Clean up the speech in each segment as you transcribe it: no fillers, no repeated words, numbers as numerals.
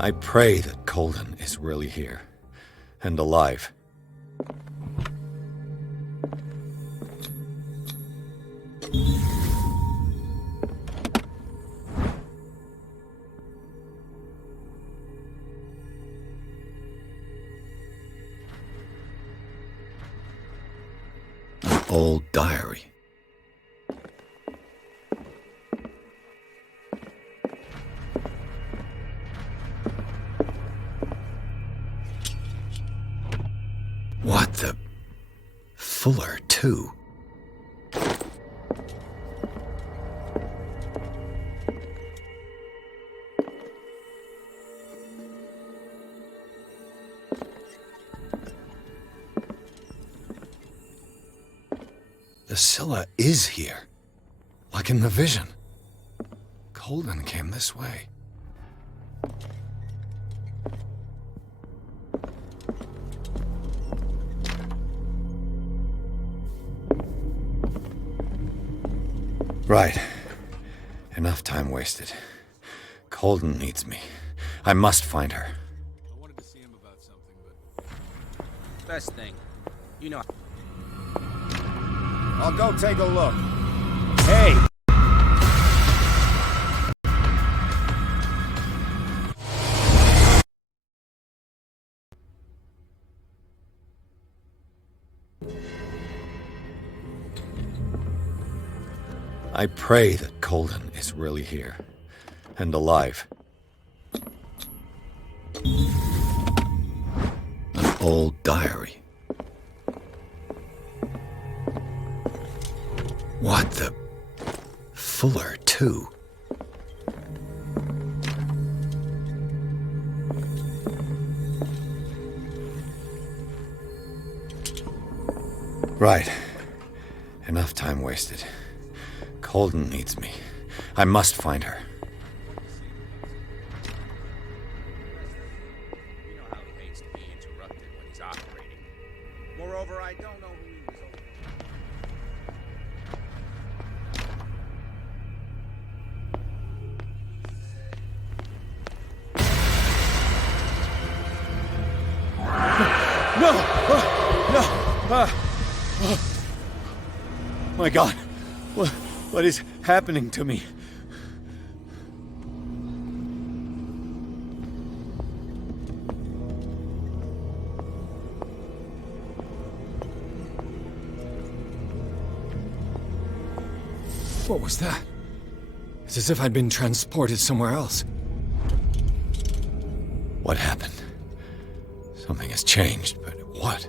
I pray that Colden is really here, and alive. An old diary. What the... Fuller, too. The Scylla is here. Like in the vision. Colden came this way. Right. Enough time wasted. Colden needs me. I must find her. I wanted to see him about something, but... Best thing. You know... I'll go take a look. Hey! I pray that Colden is really here, and alive. An old diary. What the... Fuller, too. Right. Enough time wasted. Colden needs me. I must find her. You know how he hates to be interrupted when he's operating. Moreover, I don't know who he was over. No! No! My God! What is happening to me? What was that? It's as if I'd been transported somewhere else. What happened? Something has changed, but what?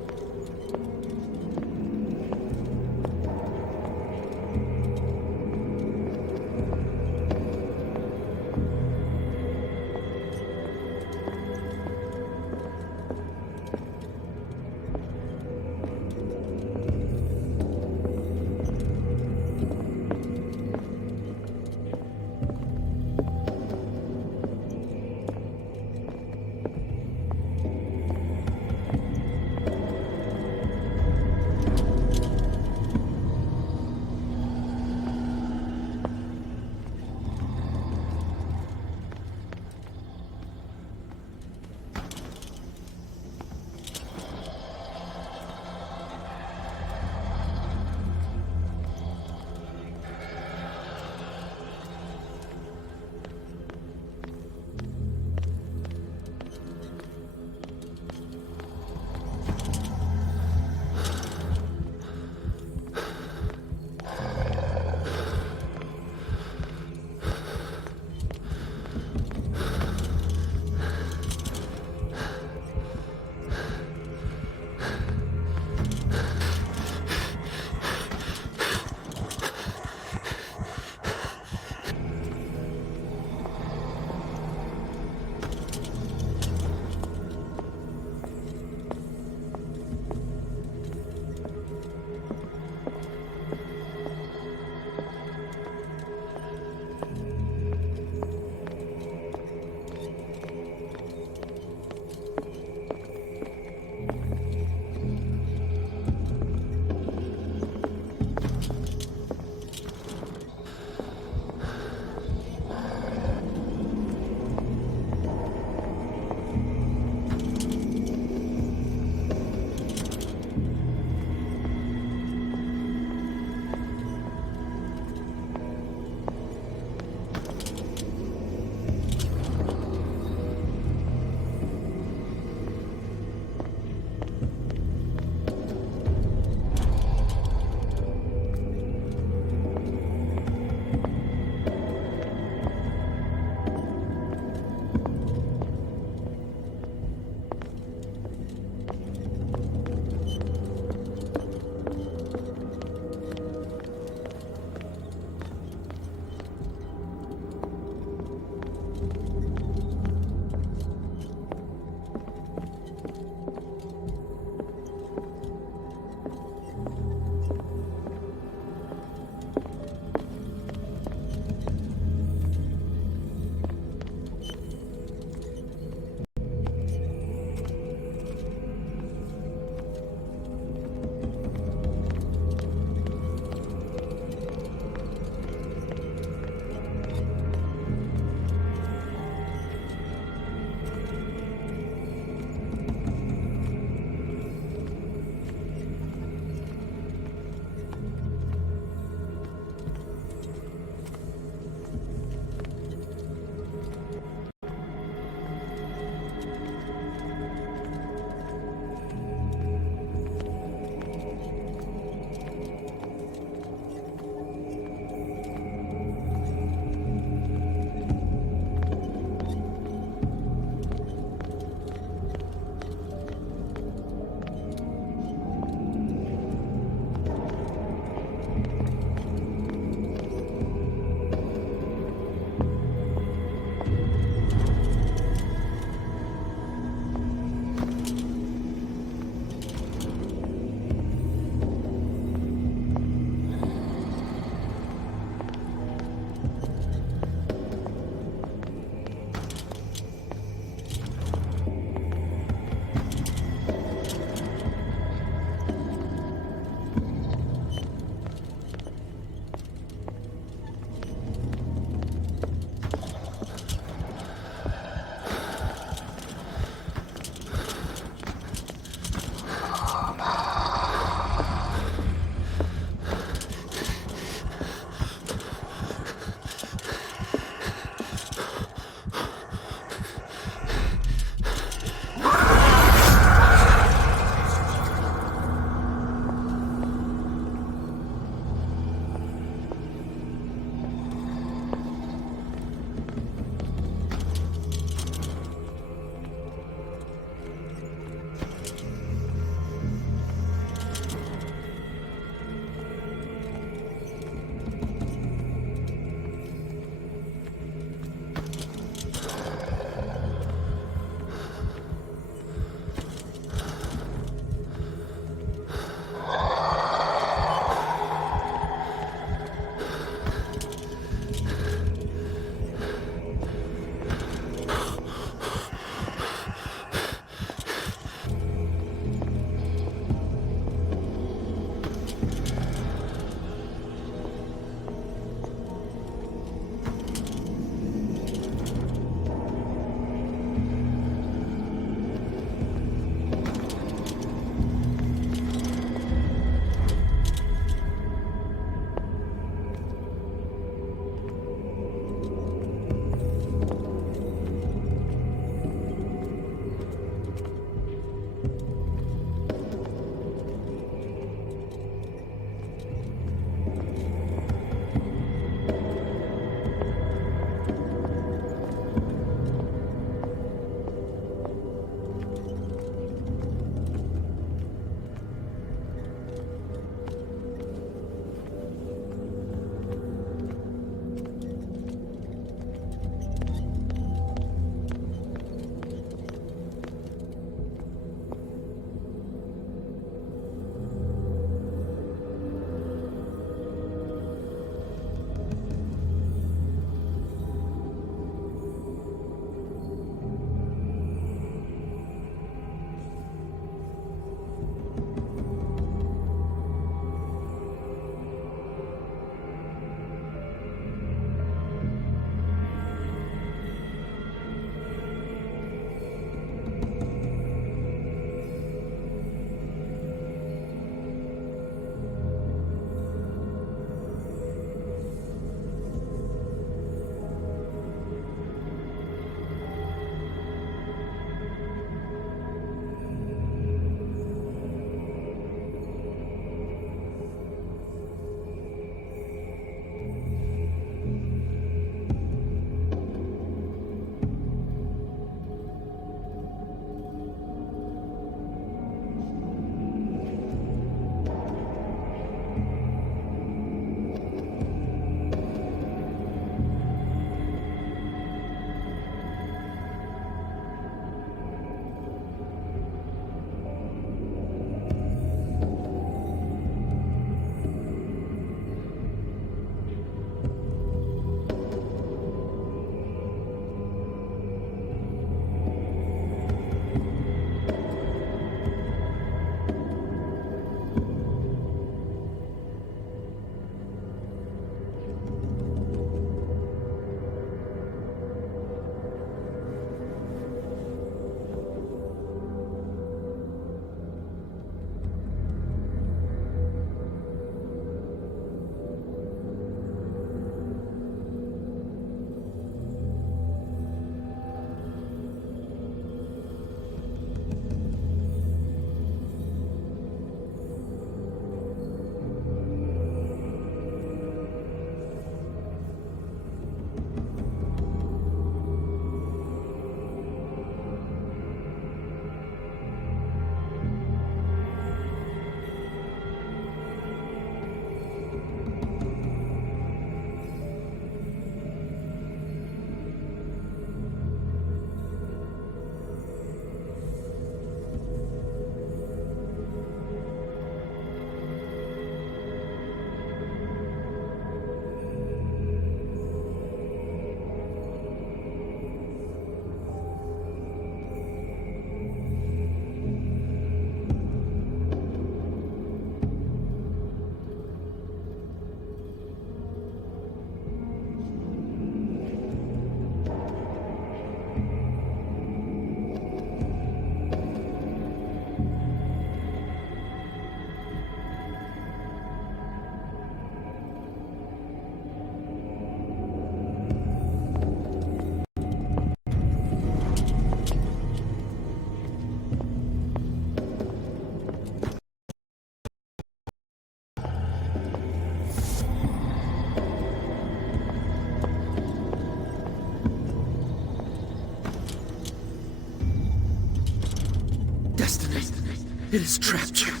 It has trapped you.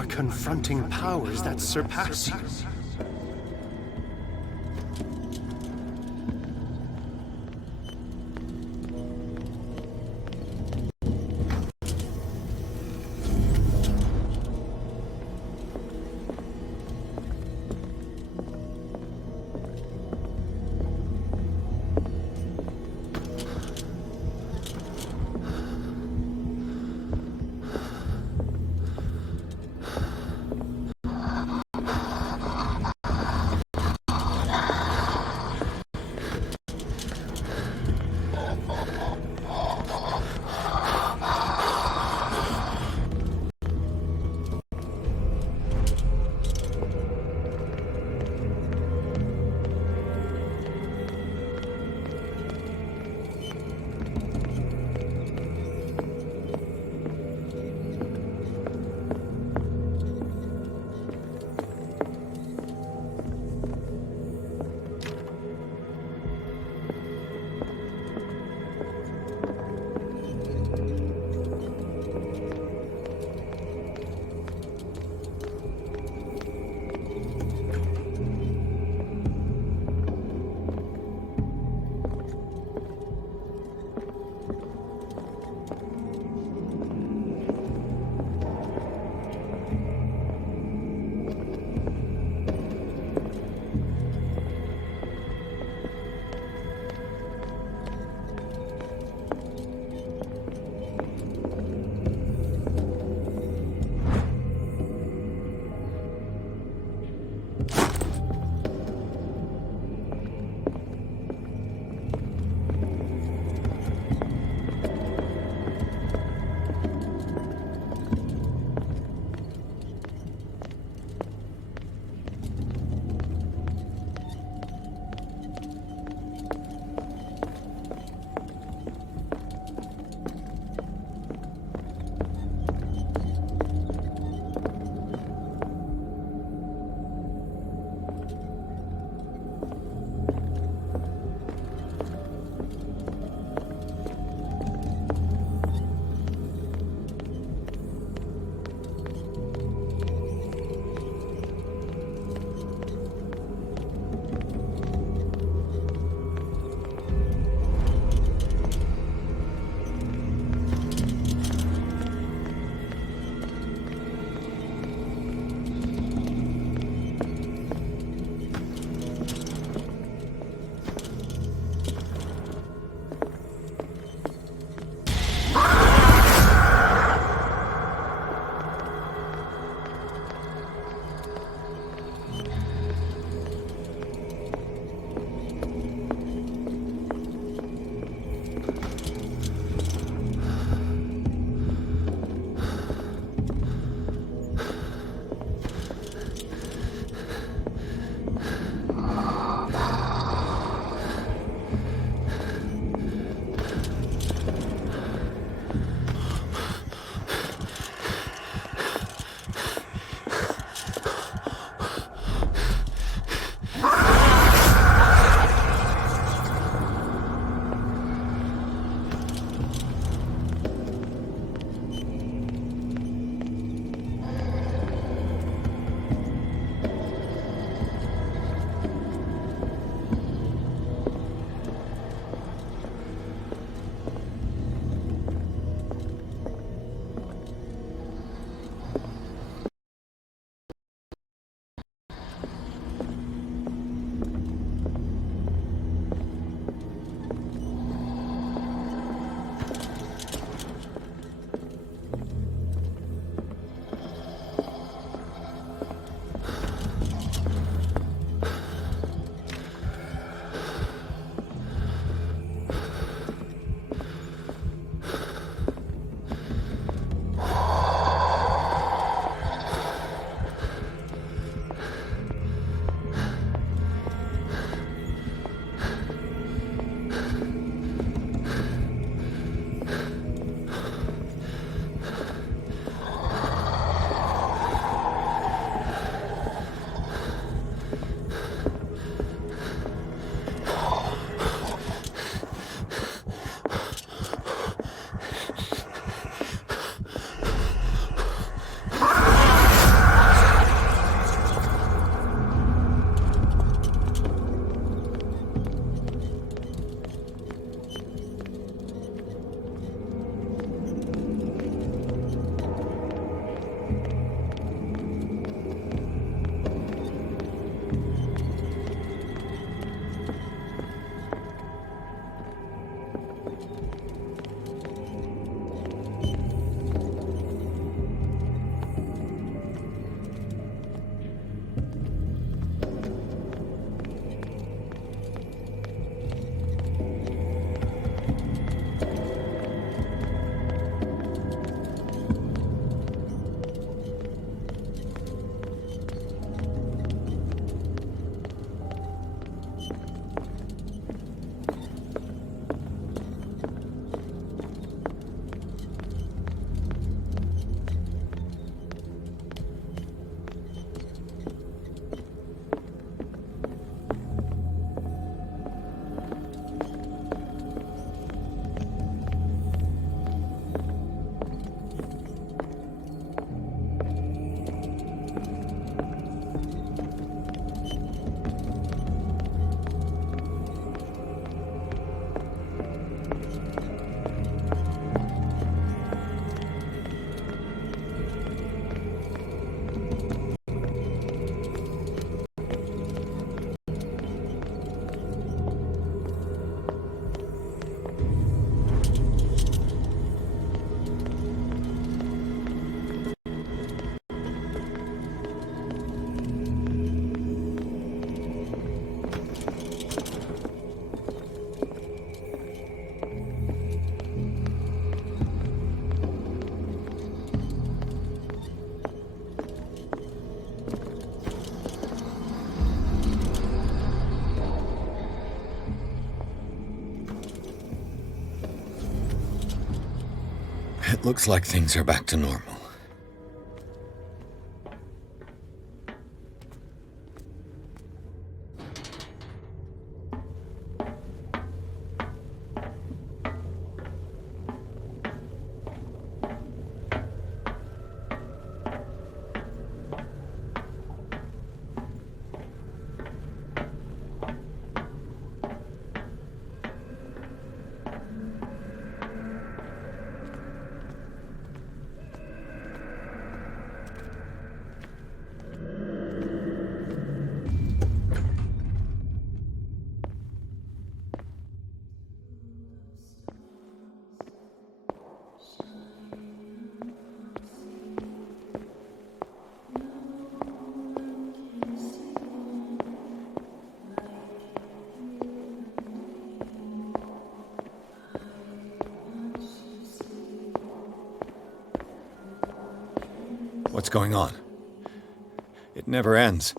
are confronting powers that surpass you. It looks like things are back to normal. What's going on? It never ends.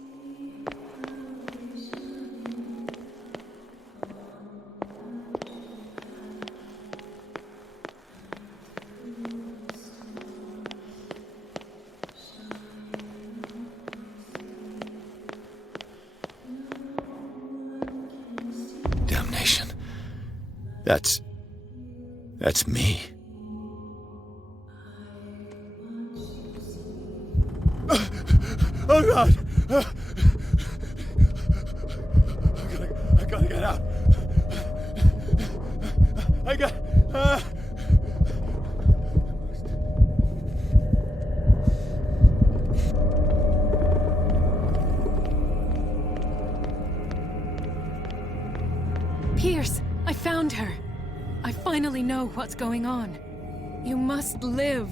Damnation. That's me. Oh God! I gotta get out. I got. Pierce, I found her. I finally know what's going on. You must live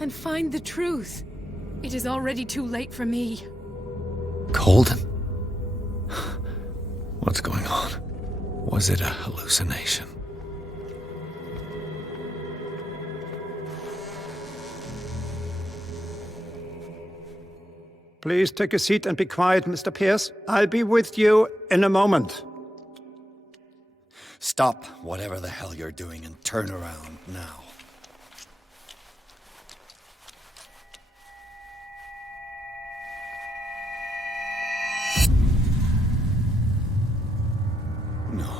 and find the truth. It is already too late for me. Colden? What's going on? Was it a hallucination? Please take a seat and be quiet, Mr. Pierce. I'll be with you in a moment. Stop whatever the hell you're doing and turn around now. No,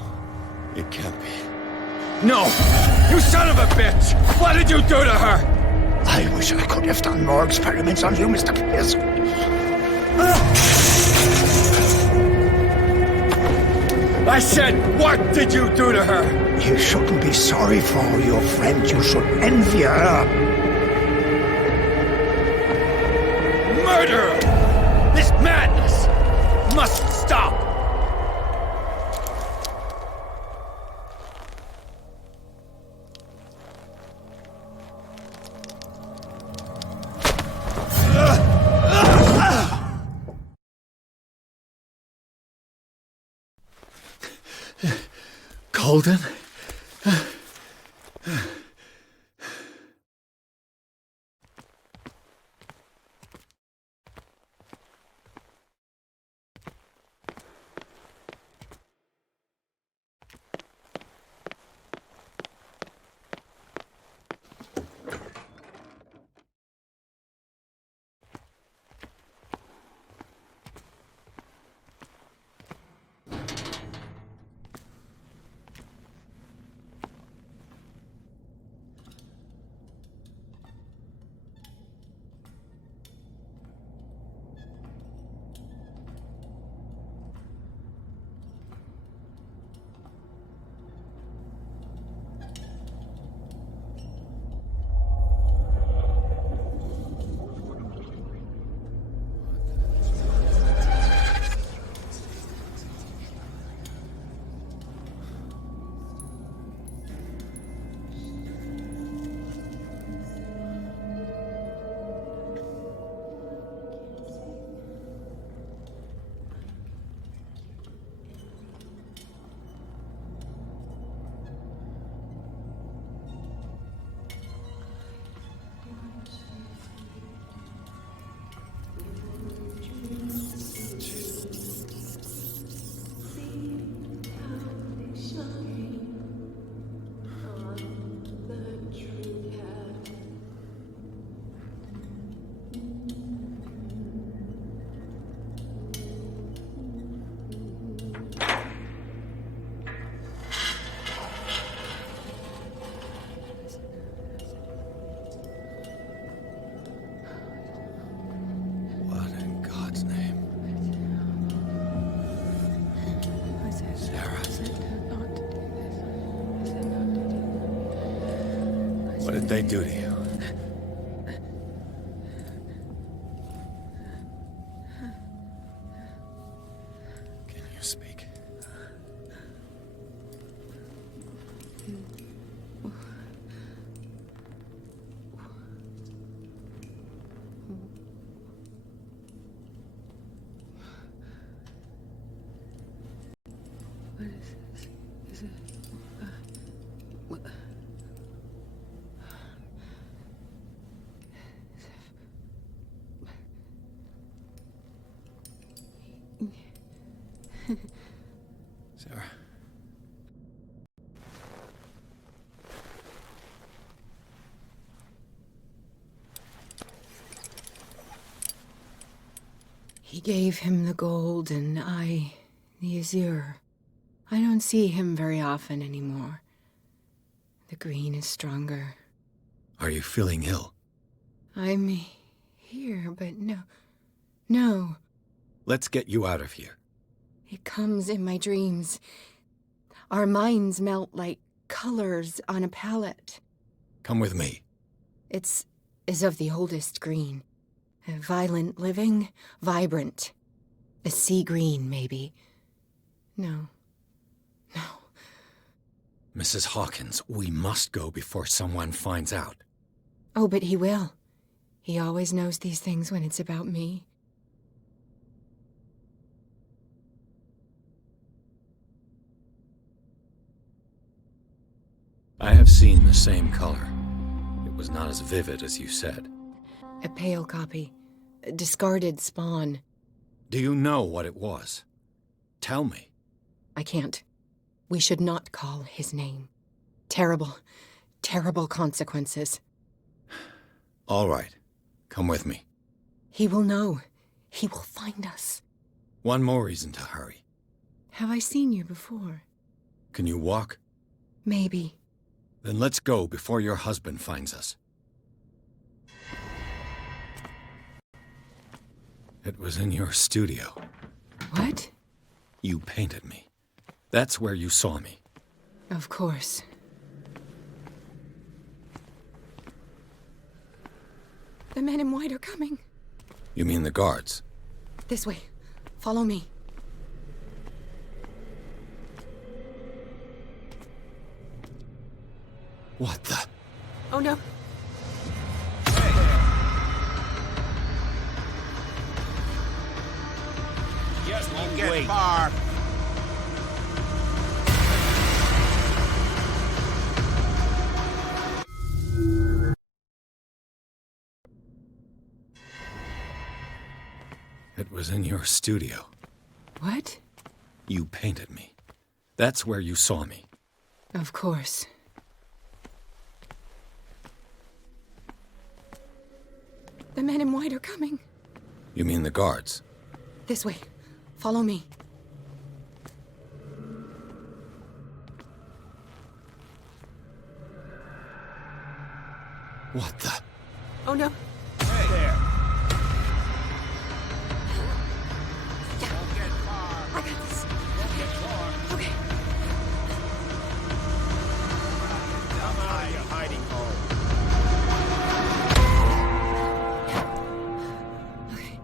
it can't be. No! You son of a bitch! What did you do to her? I wish I could have done more experiments on you, Mr. Pierce. I said, what did you do to her? You shouldn't be sorry for your friend. You should envy her. Murderer! This madness must stop! Colden? they do to you? Can you speak? What is this? Is it... what? Sarah. He gave him the gold and I the azure. I don't see him very often anymore. The green is stronger. Are you feeling ill? I'm here, but no. Let's get you out of here. It comes in my dreams. Our minds melt like colors on a palette. Come with me. It's of the oldest green. A violent living, vibrant. A sea green, maybe. No. Mrs. Hawkins, we must go before someone finds out. Oh, but he will. He always knows these things when it's about me. I have seen the same color. It was not as vivid as you said. A pale copy. A discarded spawn. Do you know what it was? Tell me. I can't. We should not call his name. Terrible, terrible consequences. All right. Come with me. He will know. He will find us. One more reason to hurry. Have I seen you before? Can you walk? Maybe. Then let's go before your husband finds us. It was in your studio. What? You painted me. That's where you saw me. Of course. The men in white are coming. You mean the guards? This way. Follow me. What the? Oh no. Just won't get far. It was in your studio. What? You painted me. That's where you saw me. Of course. The men in white are coming. You mean the guards? This way. Follow me. What the? Oh no. Hey there. Won't get far. I got this. Won't get far. Okay. Come out of your hiding hole. Okay.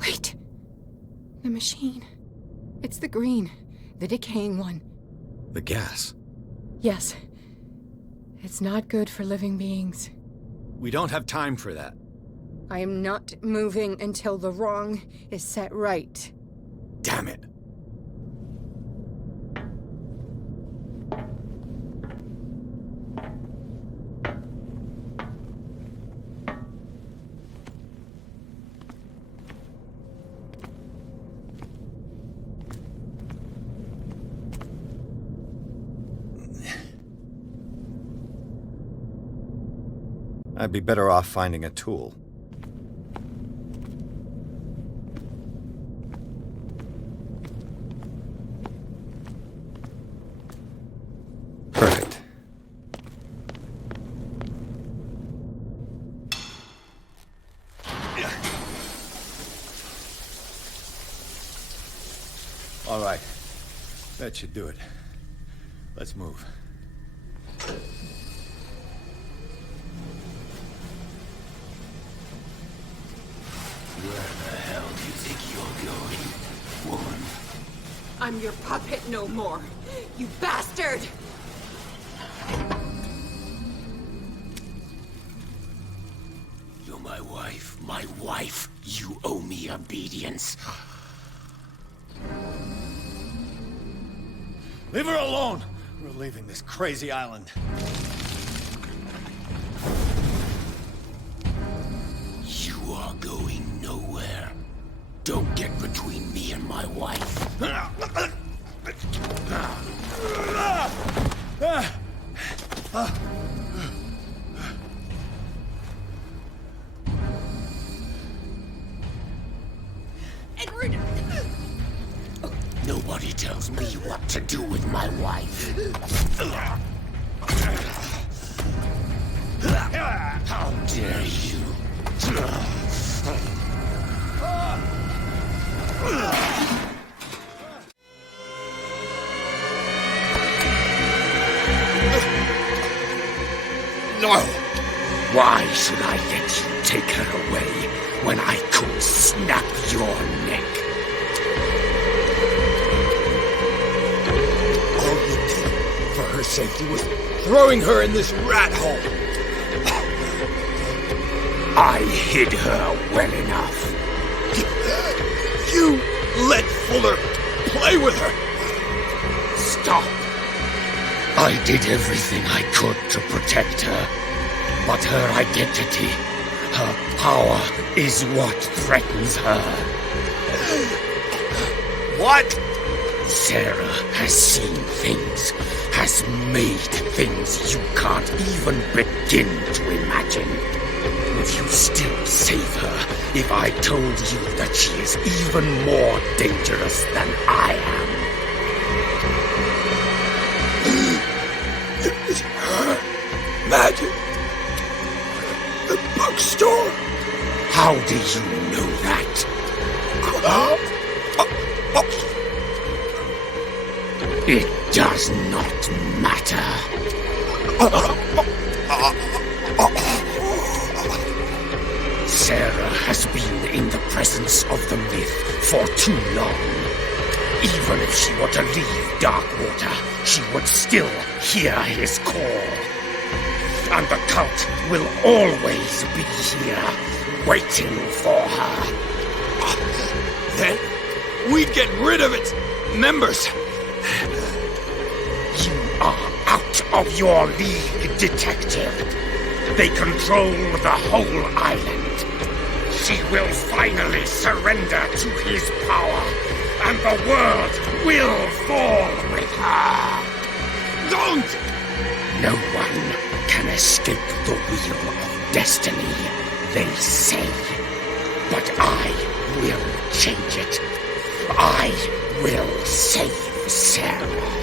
Wait. The machine. It's the green. The decaying one. The gas. Yes. It's not good for living beings. We don't have time for that. I am not moving until the wrong is set right. Damn it. I'd be better off finding a tool. Perfect. All right. That should do it. Let's move. I'm your puppet no more, you bastard! You're my wife. My wife. You owe me obedience. Leave her alone! We're leaving this crazy island. You are going nowhere. Don't get between me and my wife. Edward! Nobody tells me what to do with my wife. How dare you? No! Why should I let you take her away when I could snap your neck? All you did for her safety was throwing her in this rat hole. I hid her well enough. You let Fuller play with her. Stop. I did everything I could to protect her. But her identity, her power, is what threatens her. What? Sarah has seen things, has made things you can't even begin to imagine. Would you still save her if I told you that she is even more dangerous than I am? It's her magic. The bookstore. How do you know that? It does not matter. Sarah has been in the presence of the myth for too long. Even if she were to leave Darkwater, she would still hear his call. And the cult will always be here, waiting for her. Then we'd get rid of its members. You are out of your league, detective. They control the whole island. She will finally surrender to his power, and the world will fall with her. Don't! No one can escape the wheel of destiny, they say. But I will change it. I will save Sarah.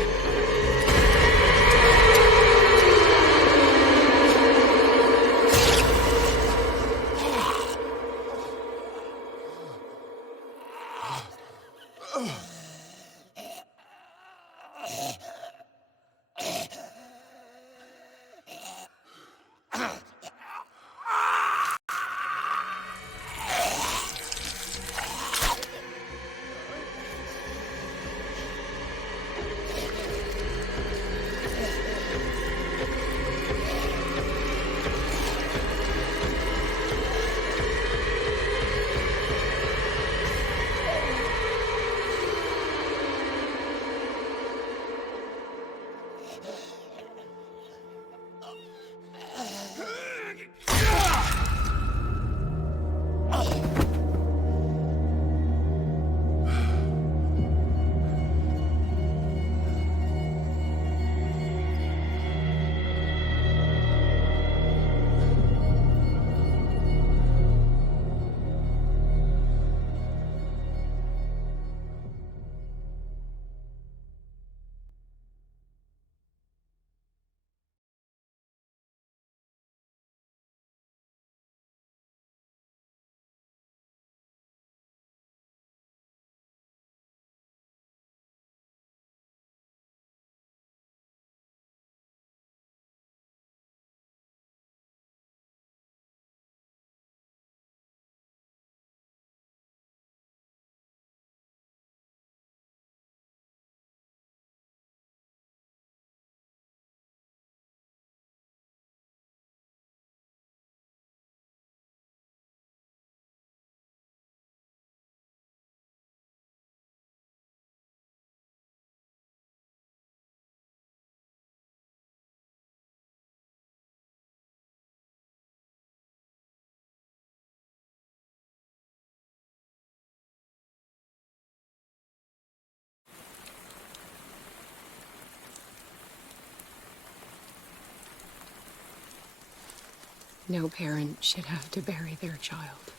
No parent should have to bury their child,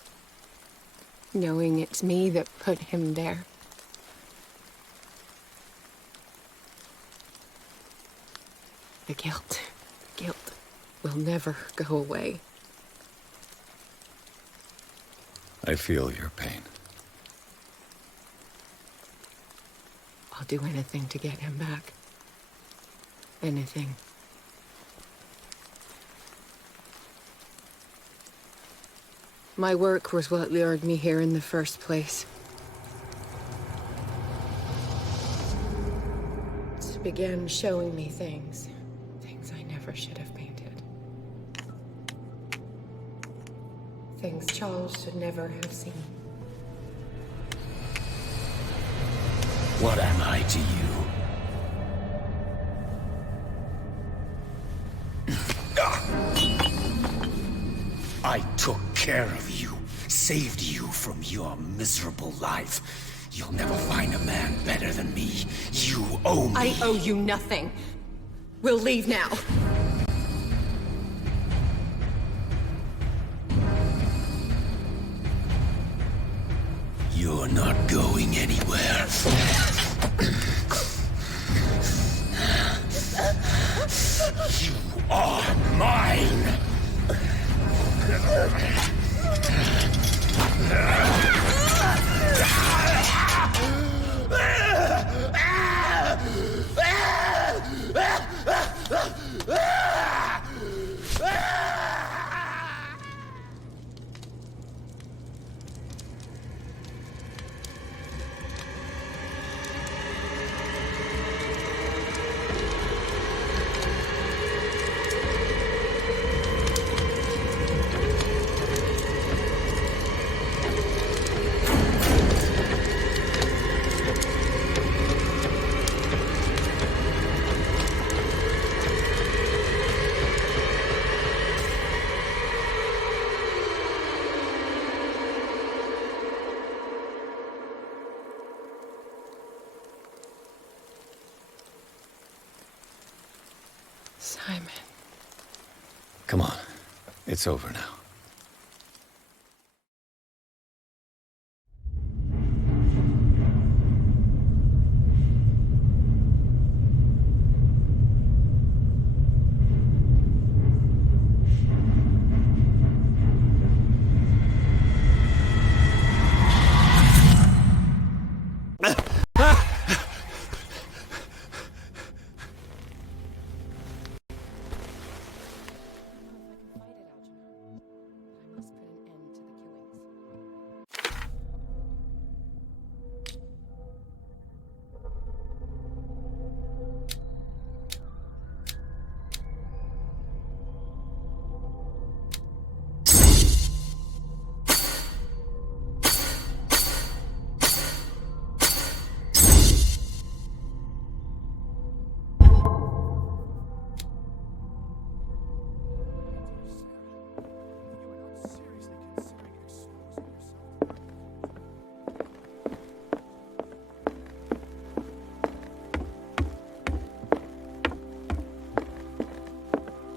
knowing it's me that put him there. The guilt will never go away. I feel your pain. I'll do anything to get him back. Anything. My work was what lured me here in the first place. It began showing me things I never should have painted. Things Charles should never have seen. What am I to you? I took care of you, saved you from your miserable life. You'll never find a man better than me. You owe me. I owe you nothing. We'll leave now. You're not going anywhere. You are mine! Simon. Come on. It's over now.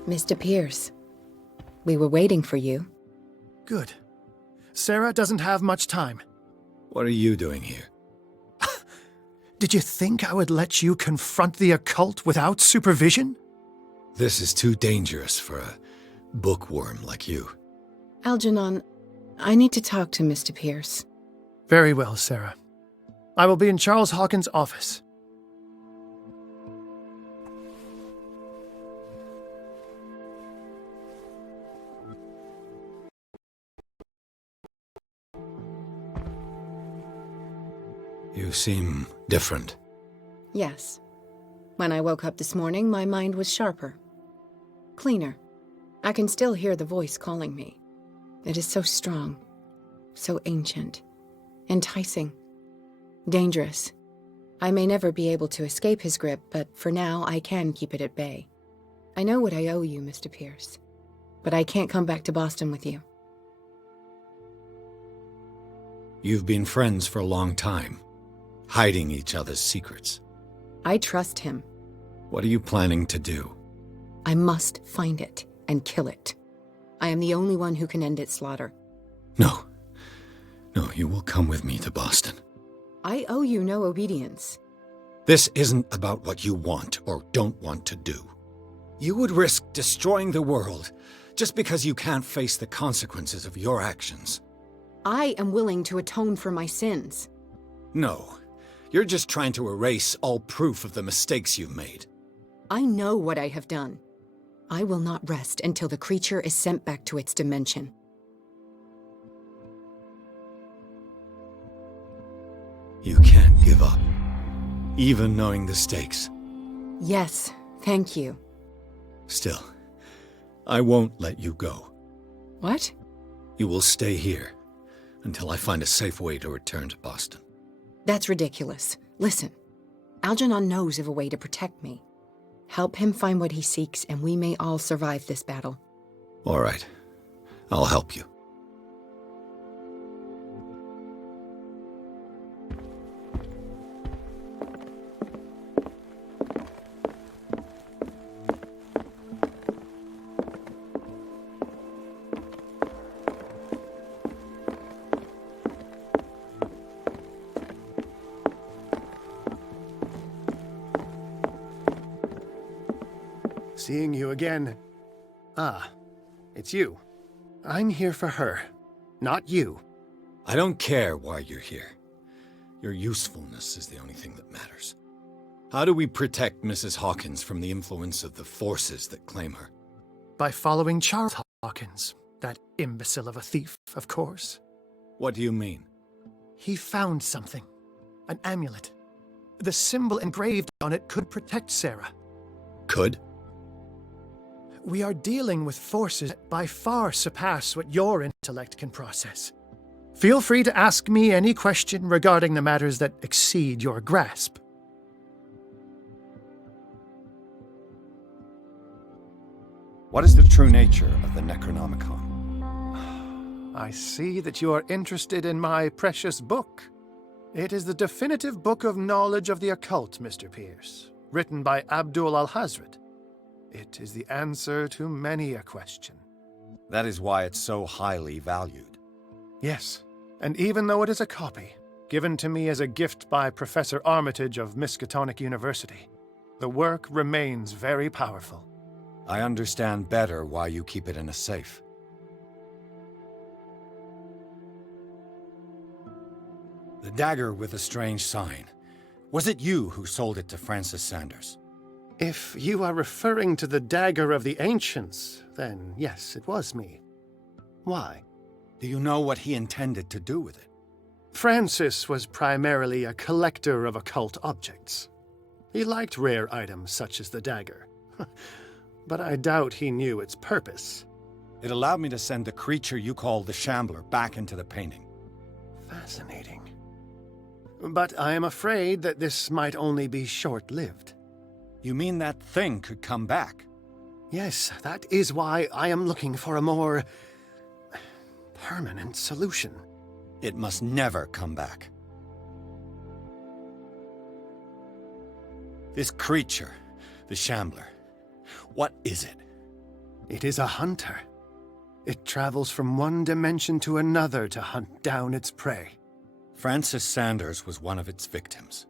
Mr. Pierce, we were waiting for you. Good. Sarah doesn't have much time. What are you doing here? Did you think I would let you confront the occult without supervision? This is too dangerous for a bookworm like you. Algernon, I need to talk to Mr. Pierce. Very well, Sarah. I will be in Charles Hawkins' office. You seem different. Yes. When I woke up this morning, my mind was sharper. Cleaner. I can still hear the voice calling me. It is so strong. So ancient. Enticing. Dangerous. I may never be able to escape his grip, but for now I can keep it at bay. I know what I owe you, Mr. Pierce. But I can't come back to Boston with you. You've been friends for a long time, hiding each other's secrets. I trust him. What are you planning to do? I must find it and kill it. I am the only one who can end its slaughter. No. No, you will come with me to Boston. I owe you no obedience. This isn't about what you want or don't want to do. You would risk destroying the world just because you can't face the consequences of your actions. I am willing to atone for my sins. No. You're just trying to erase all proof of the mistakes you've made. I know what I have done. I will not rest until the creature is sent back to its dimension. You can't give up, even knowing the stakes. Yes, thank you. Still, I won't let you go. What? You will stay here until I find a safe way to return to Boston. That's ridiculous. Listen, Algernon knows of a way to protect me. Help him find what he seeks, and we may all survive this battle. All right. I'll help you. Seeing you again. Ah, it's you. I'm here for her, not you. I don't care why you're here. Your usefulness is the only thing that matters. How do we protect Mrs. Hawkins from the influence of the forces that claim her? By following Charles Hawkins, that imbecile of a thief, of course. What do you mean? He found something. An amulet. The symbol engraved on it could protect Sarah. Could? We are dealing with forces that by far surpass what your intellect can process. Feel free to ask me any question regarding the matters that exceed your grasp. What is the true nature of the Necronomicon? I see that you are interested in my precious book. It is the definitive book of knowledge of the occult, Mr. Pierce, written by Abdul al-Hazred. It is the answer to many a question. That is why it's so highly valued. Yes, and even though it is a copy, given to me as a gift by Professor Armitage of Miskatonic University, the work remains very powerful. I understand better why you keep it in a safe. The dagger with a strange sign. Was it you who sold it to Francis Sanders? If you are referring to the dagger of the ancients, then yes, it was me. Why? Do you know what he intended to do with it? Francis was primarily a collector of occult objects. He liked rare items such as the dagger. But I doubt he knew its purpose. It allowed me to send the creature you call the Shambler back into the painting. Fascinating. But I am afraid that this might only be short-lived. You mean that thing could come back? Yes, that is why I am looking for a more permanent solution. It must never come back. This creature, the Shambler, what is it? It is a hunter. It travels from one dimension to another to hunt down its prey. Francis Sanders was one of its victims.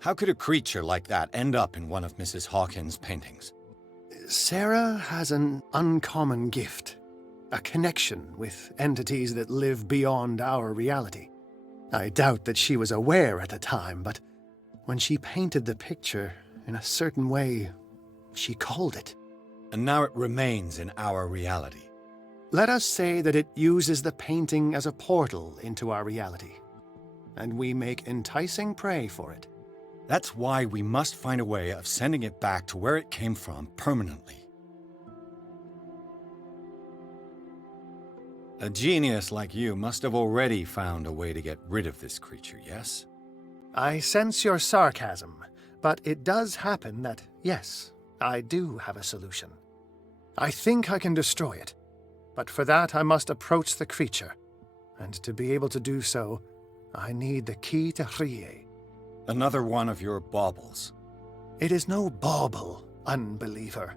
How could a creature like that end up in one of Mrs. Hawkins' paintings? Sarah has an uncommon gift. A connection with entities that live beyond our reality. I doubt that she was aware at the time, but when she painted the picture in a certain way, she called it. And now it remains in our reality. Let us say that it uses the painting as a portal into our reality, and we make enticing prey for it. That's why we must find a way of sending it back to where it came from permanently. A genius like you must have already found a way to get rid of this creature, yes? I sense your sarcasm, but it does happen that, yes, I do have a solution. I think I can destroy it, but for that I must approach the creature, and to be able to do so, I need the key to Rie. Another one of your baubles. It is no bauble, unbeliever.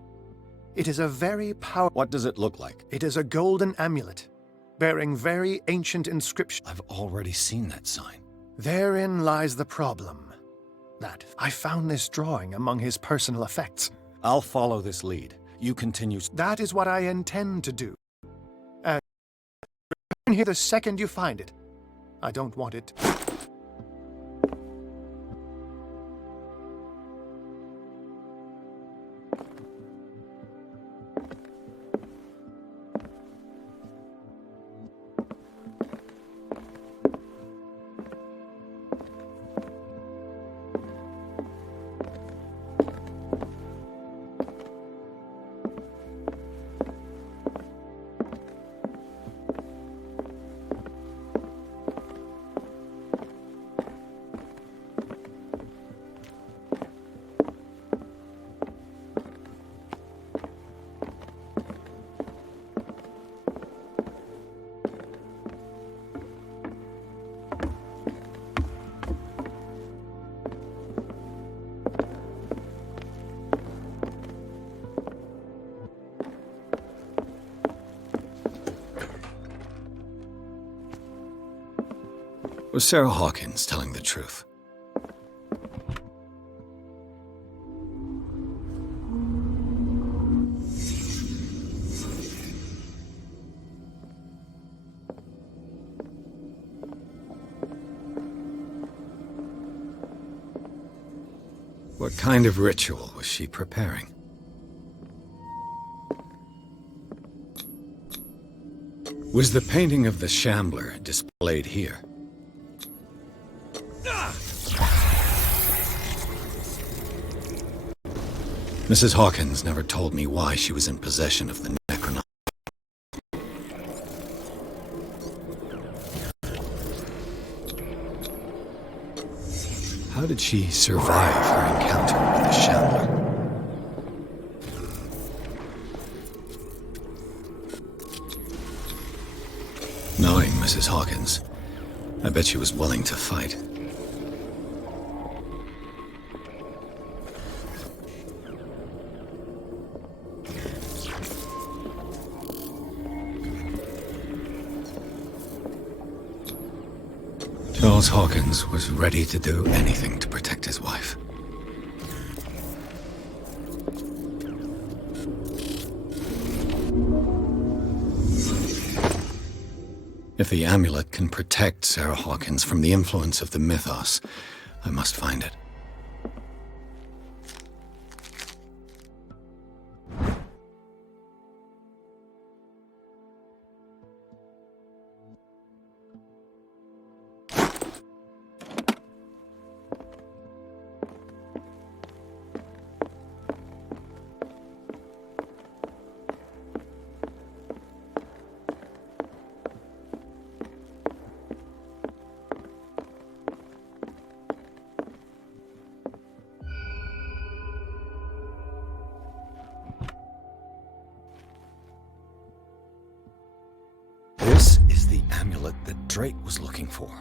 It is a very powerful... What does it look like? It is a golden amulet, bearing very ancient inscription. I've already seen that sign. Therein lies the problem. That I found this drawing among his personal effects. I'll follow this lead. You continue. That is what I intend to do. Return here the second you find it. I don't want it. Was Sarah Hawkins telling the truth? What kind of ritual was she preparing? Was the painting of the Shambler displayed here? Mrs. Hawkins never told me why she was in possession of the Necronomicon. How did she survive her encounter with the Shambler? Knowing Mrs. Hawkins, I bet she was willing to fight. Charles Hawkins was ready to do anything to protect his wife. If the amulet can protect Sarah Hawkins from the influence of the mythos, I must find it. This is the amulet that Drake was looking for.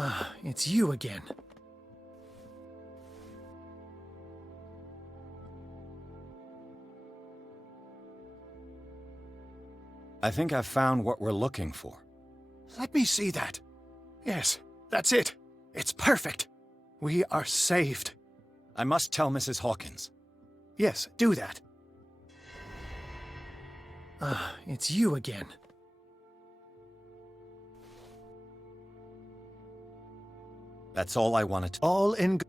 Ah, it's you again. I think I've found what we're looking for. Let me see that. Yes, that's it. It's perfect. We are saved. I must tell Mrs. Hawkins. Yes, do that. Ah, it's you again. That's all I wanted to... All in...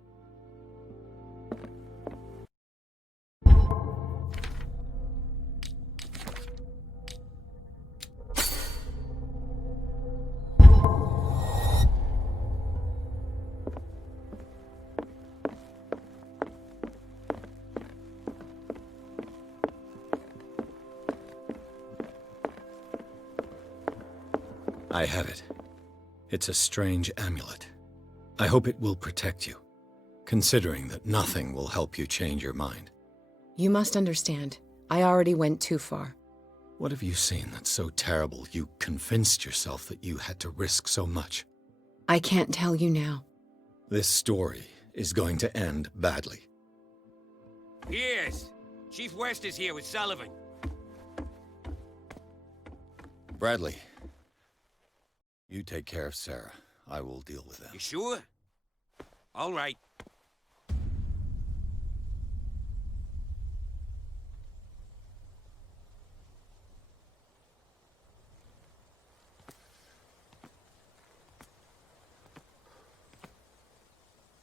I have it. It's a strange amulet. I hope it will protect you, considering that nothing will help you change your mind. You must understand, I already went too far. What have you seen that's so terrible you convinced yourself that you had to risk so much? I can't tell you now. This story is going to end badly. Yes! Chief West is here with Sullivan. Bradley, you take care of Sarah. I will deal with them. You sure? All right.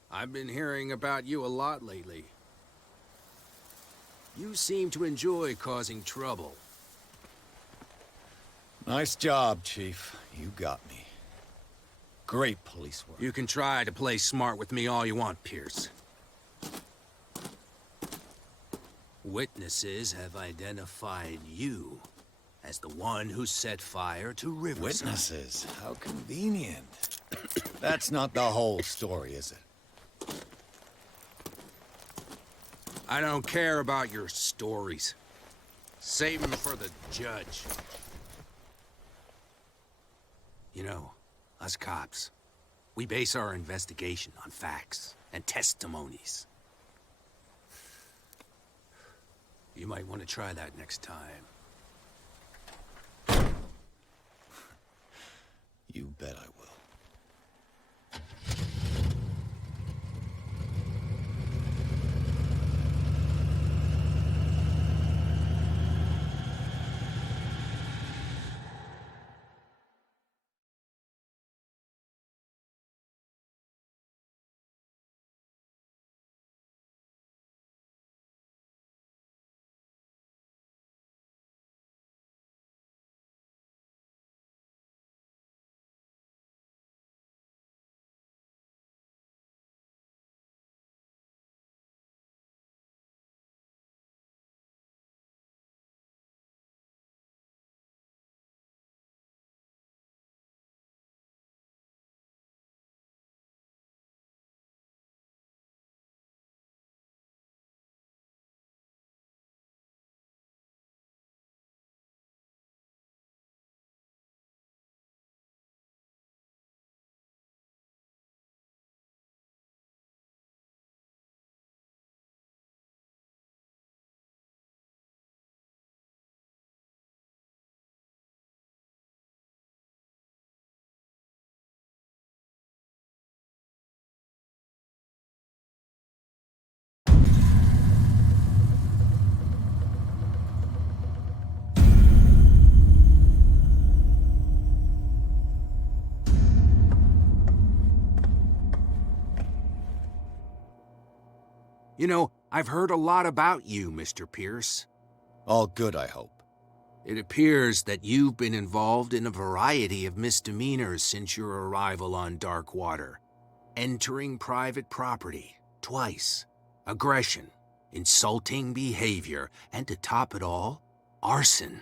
I've been hearing about you a lot lately. You seem to enjoy causing trouble. Nice job, Chief. You got me. Great police work. You can try to play smart with me all you want, Pierce. Witnesses have identified you as the one who set fire to Riverside. Witnesses? How convenient. That's not the whole story, is it? I don't care about your stories. Save them for the judge. You know, us cops, we base our investigation on facts and testimonies. You might want to try that next time. You bet I will. You know, I've heard a lot about you, Mr. Pierce. All good, I hope. It appears that you've been involved in a variety of misdemeanors since your arrival on Darkwater. Entering private property, twice. Aggression, insulting behavior, and to top it all, arson.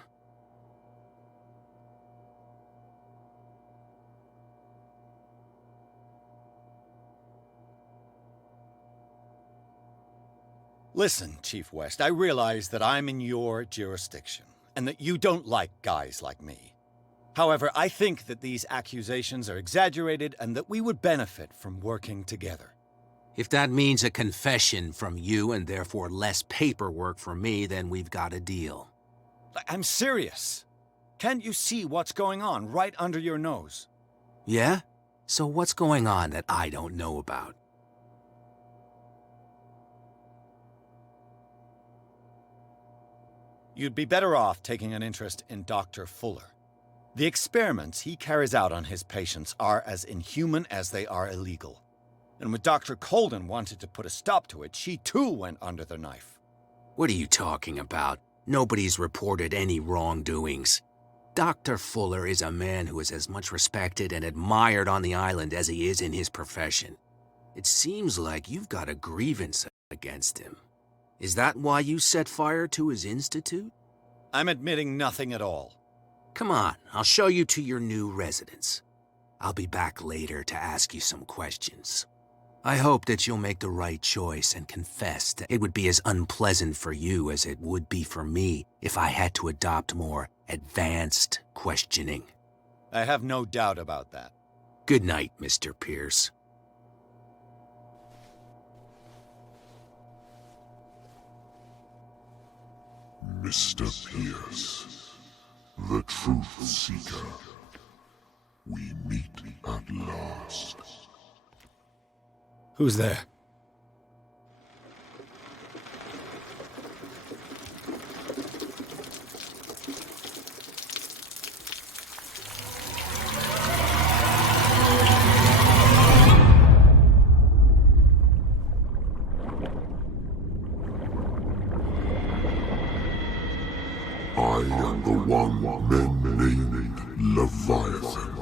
Listen, Chief West, I realize that I'm in your jurisdiction, and that you don't like guys like me. However, I think that these accusations are exaggerated and that we would benefit from working together. If that means a confession from you and therefore less paperwork for me, then we've got a deal. I'm serious. Can't you see what's going on right under your nose? Yeah? So what's going on that I don't know about? You'd be better off taking an interest in Dr. Fuller. The experiments he carries out on his patients are as inhuman as they are illegal. And when Dr. Colden wanted to put a stop to it, she too went under the knife. What are you talking about? Nobody's reported any wrongdoings. Dr. Fuller is a man who is as much respected and admired on the island as he is in his profession. It seems like you've got a grievance against him. Is that why you set fire to his institute? I'm admitting nothing at all. Come on, I'll show you to your new residence. I'll be back later to ask you some questions. I hope that you'll make the right choice and confess that it would be as unpleasant for you as it would be for me if I had to adopt more advanced questioning. I have no doubt about that. Good night, Mr. Pierce. Mr. Pierce, the Truth Seeker. We meet at last. Who's there? I am the one men named Leviathan.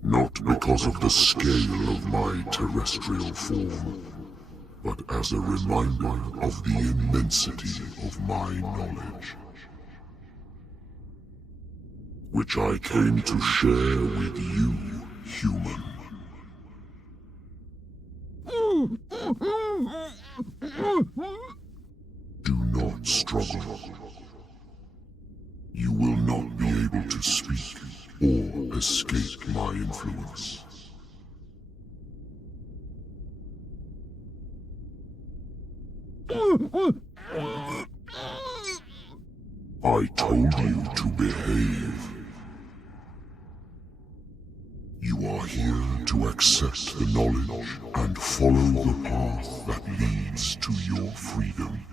Not because of the scale of my terrestrial form, but as a reminder of the immensity of my knowledge, which I came to share with you, human. Do not struggle. You will not be able to speak or escape my influence. I told you to behave. You are here to accept the knowledge and follow the path that leads to your freedom.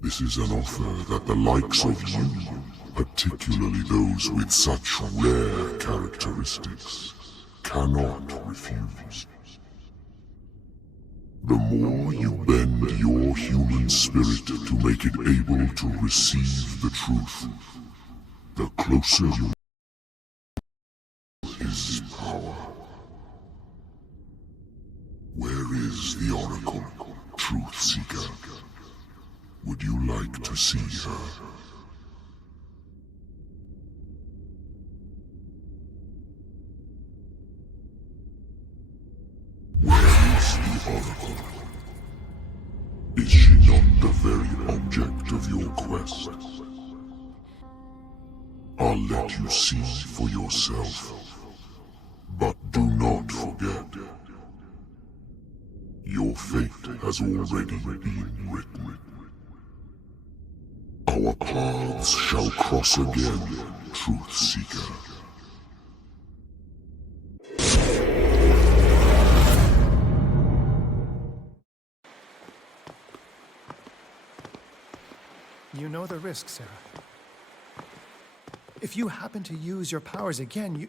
This is an offer that the likes of you, particularly those with such rare characteristics, cannot refuse. The more you bend your human spirit to make it able to receive the truth, the closer you his power. Where is the Oracle, Truth Seeker? Would you like to see her? Where is the Oracle? Is she not the very object of your quest? I'll let you see for yourself. But do not forget, your fate has already been written. Our paths shall cross again, Truth Seeker. You know the risk, Sarah. If you happen to use your powers again,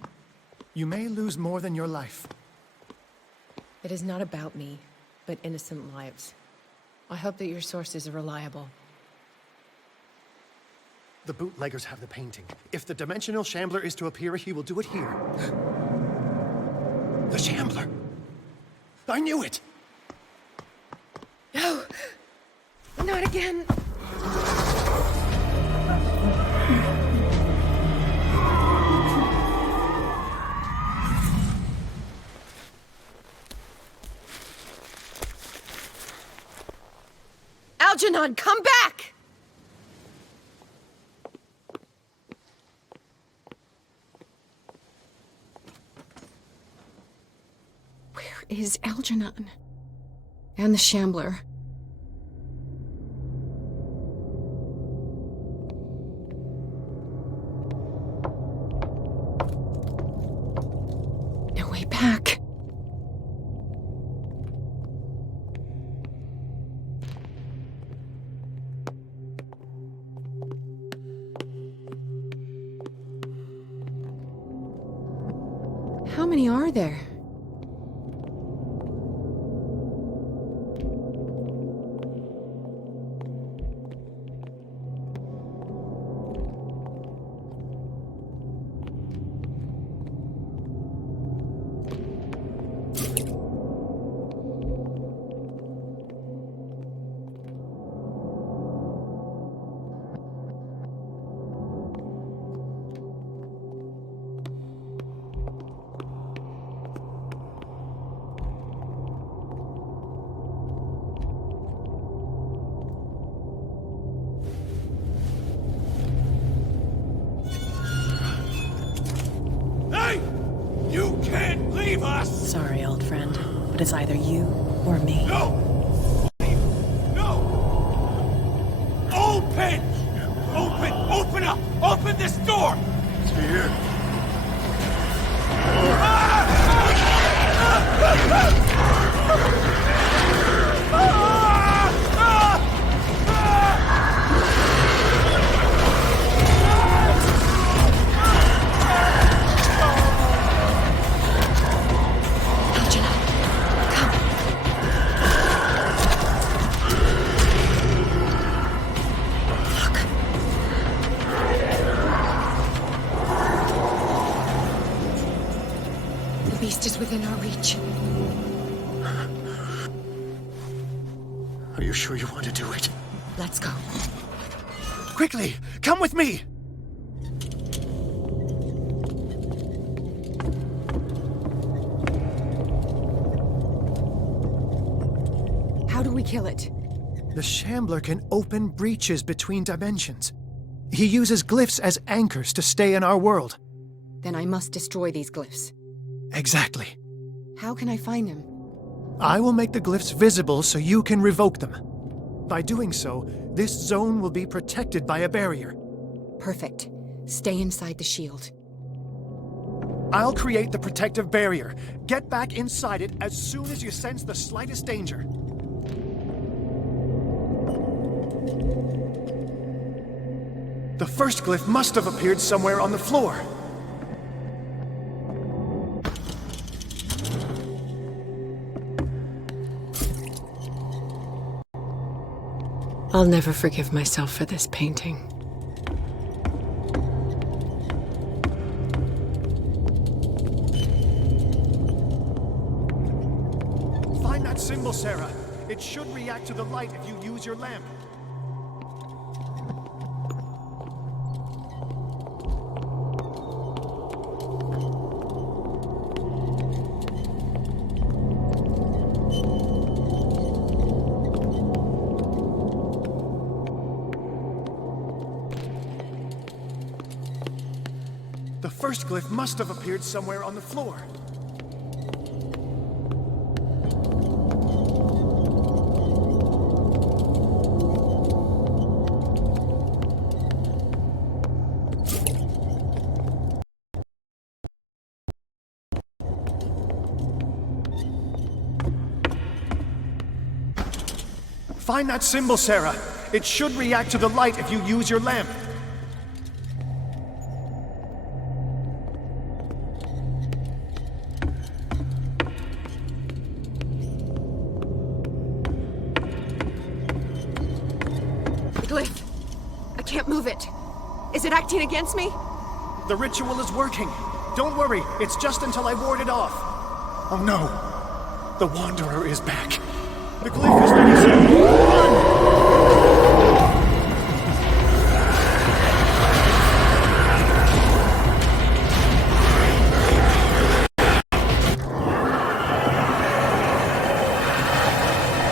you may lose more than your life. It is not about me, but innocent lives. I hope that your sources are reliable. The bootleggers have the painting. If the Dimensional Shambler is to appear, he will do it here. The Shambler! I knew it! No! Not again! Algernon, come back! Where is Algernon? And the Shambler? No way back. How many are there? You can't leave us! Sorry, old friend, but it's either you or me. No! No! Open! Open up! Open this door! Here. The beast is within our reach. Are you sure you want to do it? Let's go. Quickly, come with me! How do we kill it? The Shambler can open breaches between dimensions. He uses glyphs as anchors to stay in our world. Then I must destroy these glyphs. Exactly. How can I find them? I will make the glyphs visible so you can revoke them. By doing so, this zone will be protected by a barrier. Perfect. Stay inside the shield. I'll create the protective barrier. Get back inside it as soon as you sense the slightest danger. The first glyph must have appeared somewhere on the floor. I'll never forgive myself for this painting. Find that symbol, Sarah. It should react to the light if you use your lamp. The first glyph must have appeared somewhere on the floor. Find that symbol, Sarah. It should react to the light if you use your lamp. Glyph. I can't move it. Is it acting against me? The ritual is working. Don't worry, it's just until I ward it off. Oh no. The Wanderer is back. The glyph is ready, Sarah. Run!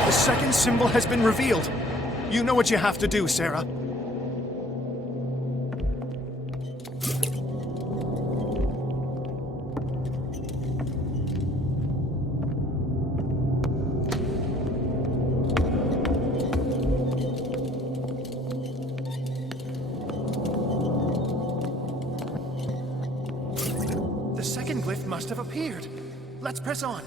The second symbol has been revealed. You know what you have to do, Sarah. The second glyph must have appeared. Let's press on.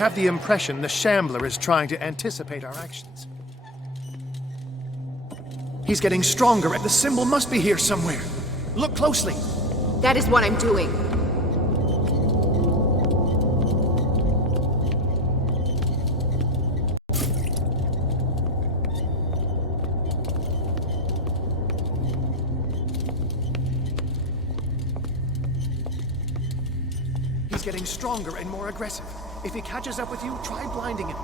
have the impression the Shambler is trying to anticipate our actions. He's getting stronger, and the symbol must be here somewhere. Look closely. That is what I'm doing. He's getting stronger and more aggressive. If he catches up with you, try blinding him.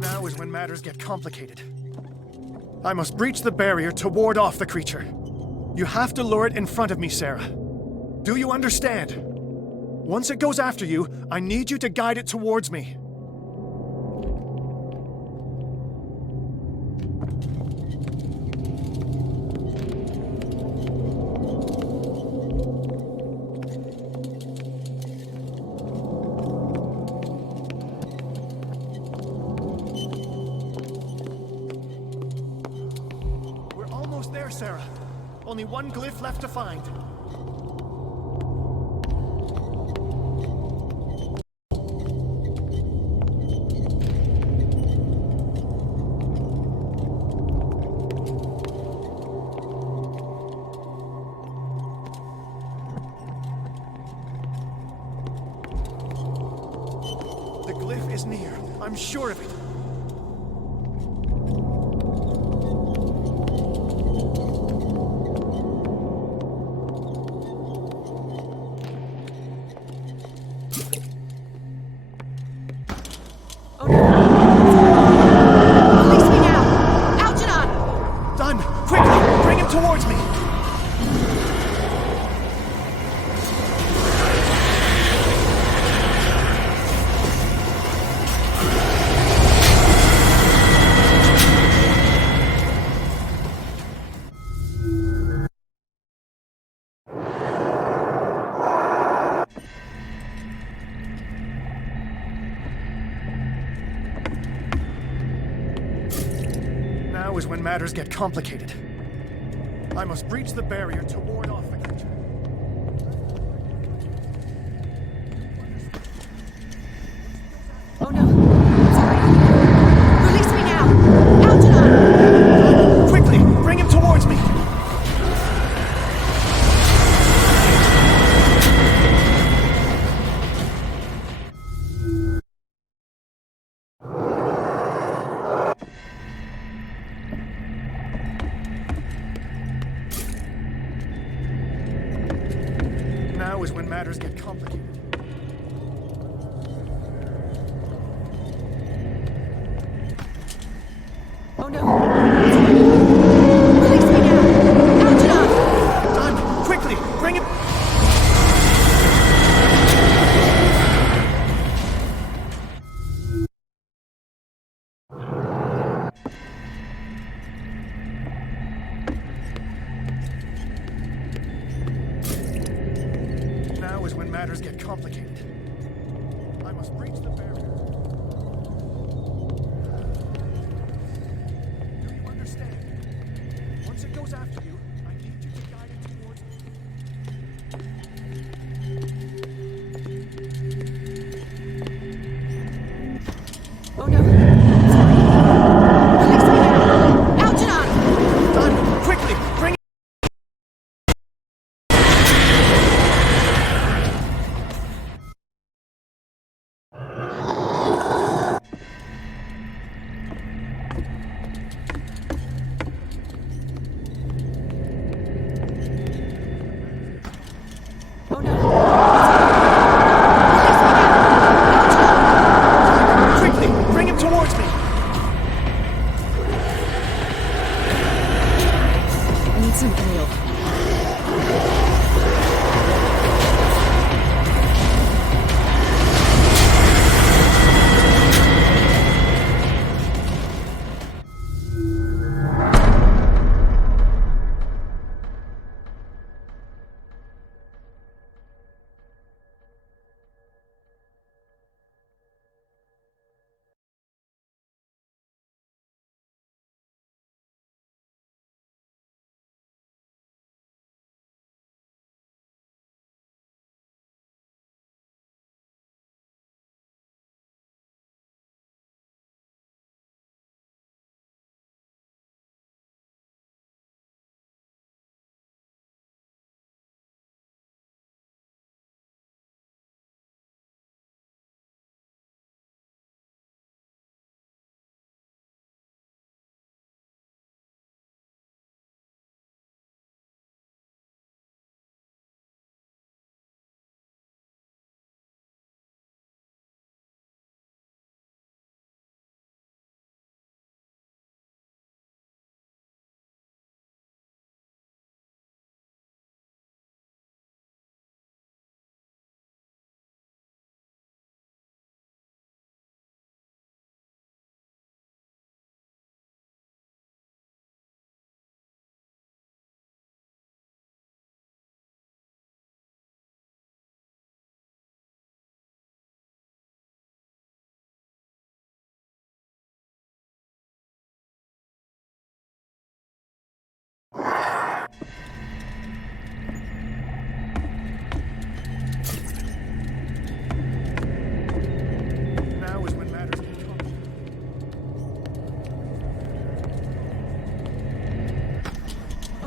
Now is when matters get complicated. I must breach the barrier to ward off the creature. You have to lure it in front of me, Sarah. Do you understand? Once it goes after you, I need you to guide it towards me. There, Sarah. Only one glyph left to find. The glyph is near. I'm sure of it. Towards me! Now is when matters get complicated. I must breach the barrier to ward off the creature. Oh no. Sorry. Release me now! Algernon! Quickly! Bring him towards me! Now is when matters get complicated. Oh no. Release me now! Algernon! Done! Quickly! Bring him... Now is when matters get complicated. I must breach the barrier. Do you understand? Once it goes after you, I need you to guide it towards me. Oh no. Sorry. Release me now! Algernon! Done! Quickly! Bring Oh no. Quickly! Bring him towards me! I need some oil.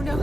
Bring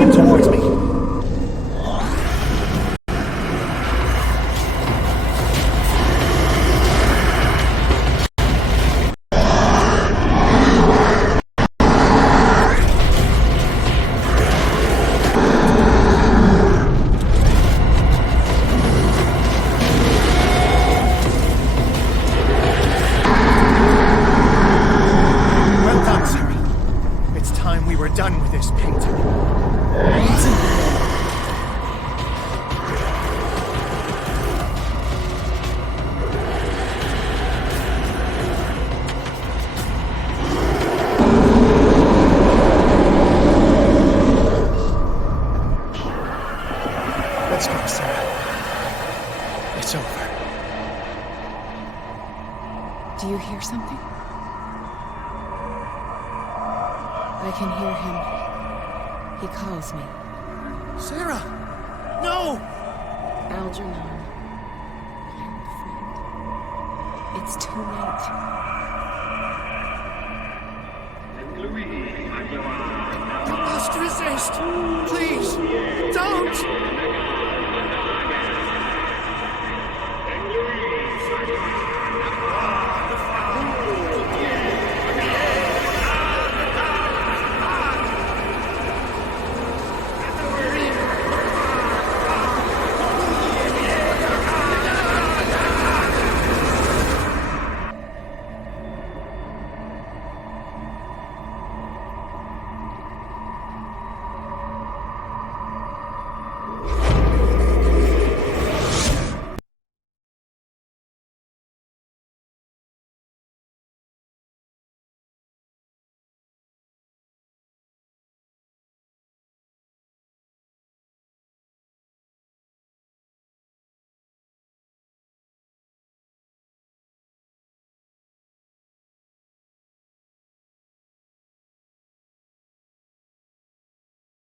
him towards me! Done with this painting. Let's go, Sarah. It's over. Do you hear something? I can hear him. He calls me. Sarah! No! Algernon, my old friend. It's too late. You must resist! Please! Don't!